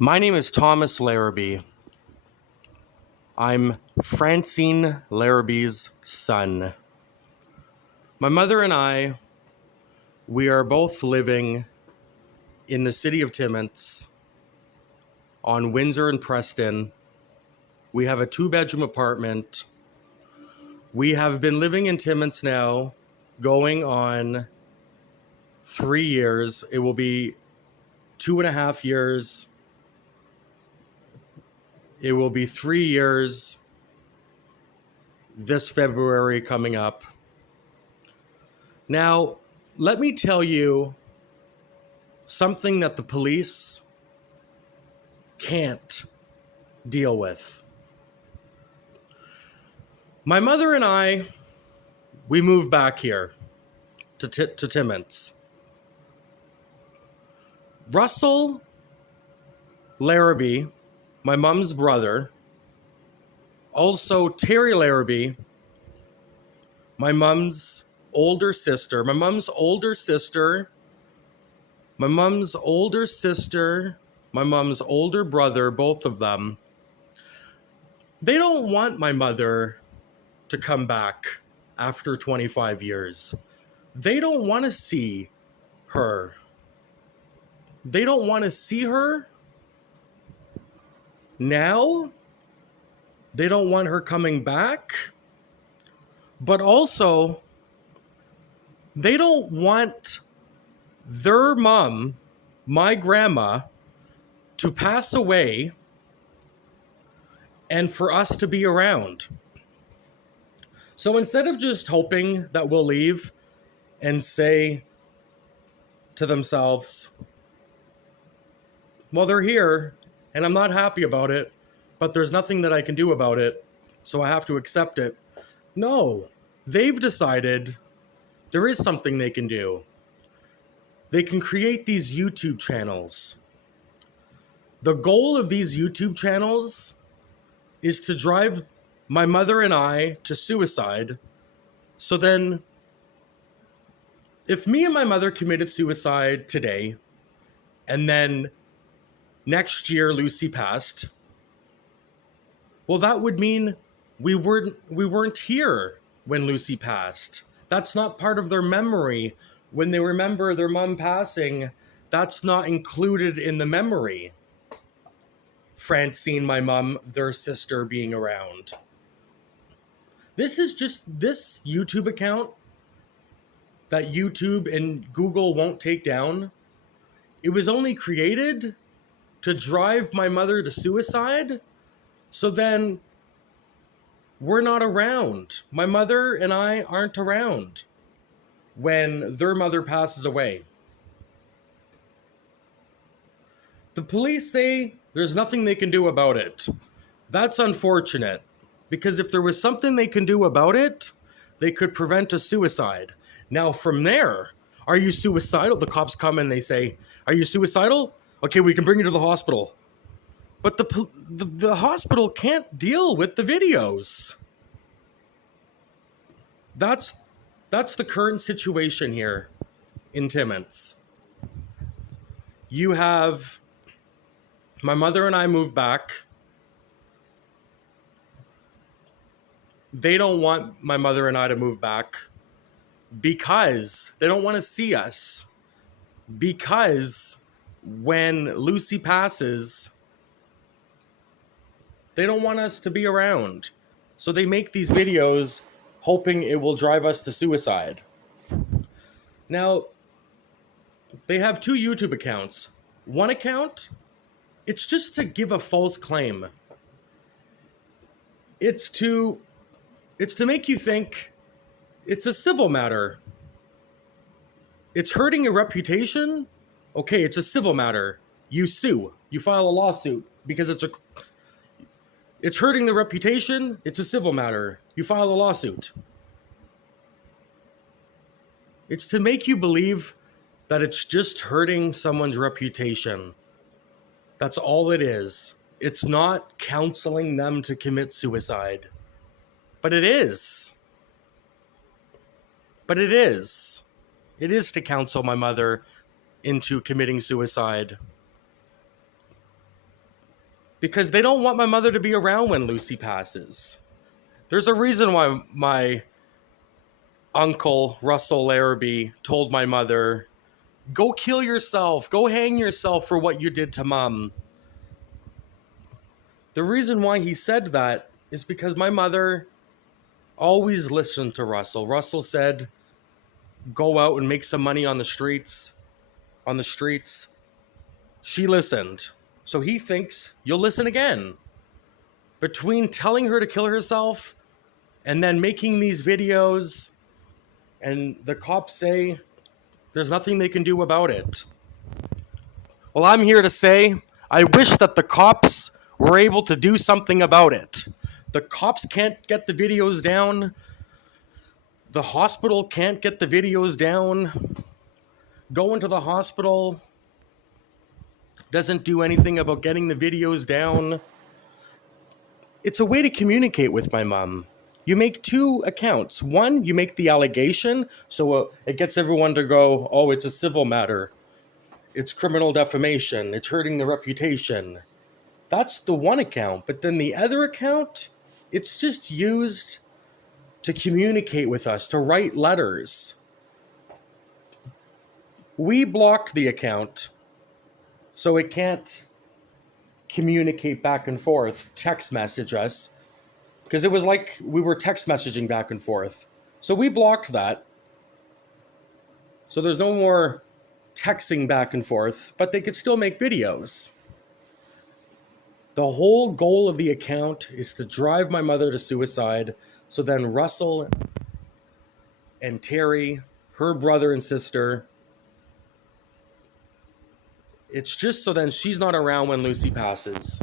My name is Thomas Larrabee. I'm Francine Larrabee's son. My mother and I, we are both living in the city of Timmins on Windsor and Preston. We have a 2-bedroom apartment. We have been living in Timmins now going on 3 years. It will be 2.5 years. It will be 3 years this February coming up. Now, let me tell you something that the police can't deal with. My mother and I, we moved back here to Timmins. Russell Larrabee, my mom's brother, also Terry Larrabee, my mom's older sister, my mom's older brother, both of them, they don't want my mother to come back after 25 years. They don't want to see her. They don't want to see her now. They don't want her coming back. But also, they don't want their mom, my grandma, to pass away and for us to be around. So instead of just hoping that we'll leave and say to themselves, well, they're here and I'm not happy about it, but there's nothing that I can do about it, so I have to accept it. No, they've decided there is something they can do. They can create these YouTube channels. The goal of these YouTube channels is to drive my mother and I to suicide. So then, if me and my mother committed suicide today, and then next year Lucy passed, well, that would mean we weren't here when Lucy passed. That's not part of their memory. When they remember their mom passing, that's not included in the memory. Francine, my mom, their sister being around. This YouTube account that YouTube and Google won't take down. It was only created to drive my mother to suicide. So then we're not around. My mother and I aren't around when their mother passes away. The police say there's nothing they can do about it. That's unfortunate, because if there was something they can do about it, they could prevent a suicide. Now from there, are you suicidal? The cops come and they say, are you suicidal? Okay, we can bring you to the hospital. But the hospital can't deal with the videos. That's the current situation here in Timmins. You have my mother and I moved back. They don't want my mother and I to move back because they don't want to see us. Because when Lucy passes, they don't want us to be around. So they make these videos hoping it will drive us to suicide. Now, they have 2 YouTube accounts. One account, it's just to give a false claim. It's to make you think it's a civil matter. It's hurting your reputation. Okay, it's a civil matter. You sue. You file a lawsuit because it's hurting the reputation. It's a civil matter. You file a lawsuit. It's to make you believe that it's just hurting someone's reputation. That's all it is. It's not counseling them to commit suicide. But it is. It is to counsel my mother into committing suicide. because they don't want my mother to be around when Lucy passes. There's a reason why my uncle, Russell Larrabee, told my mother, go kill yourself, go hang yourself for what you did to Mom. The reason why he said that is because my mother always listened to Russell. Russell said, go out and make some money on the streets. She listened. So he thinks you'll listen again. Between telling her to kill herself and then making these videos, and the cops say there's nothing they can do about it. Well, I'm here to say I wish that the cops were able to do something about it. The cops can't get the videos down. The hospital can't get the videos down. Going to the hospital doesn't do anything about getting the videos down. It's a way to communicate with my mom. You make two accounts. One, you make the allegation, so it gets everyone to go, oh, it's a civil matter. It's criminal defamation. It's hurting the reputation. That's the one account. But then the other account, it's just used to communicate with us, to write letters. We blocked the account so it can't communicate back and forth, text message us, because it was like we were text messaging back and forth. So we blocked that. So there's no more texting back and forth, but they could still make videos. The whole goal of the account is to drive my mother to suicide, so then Russell and Terry, her brother and sister, it's just so then she's not around when Lucy passes.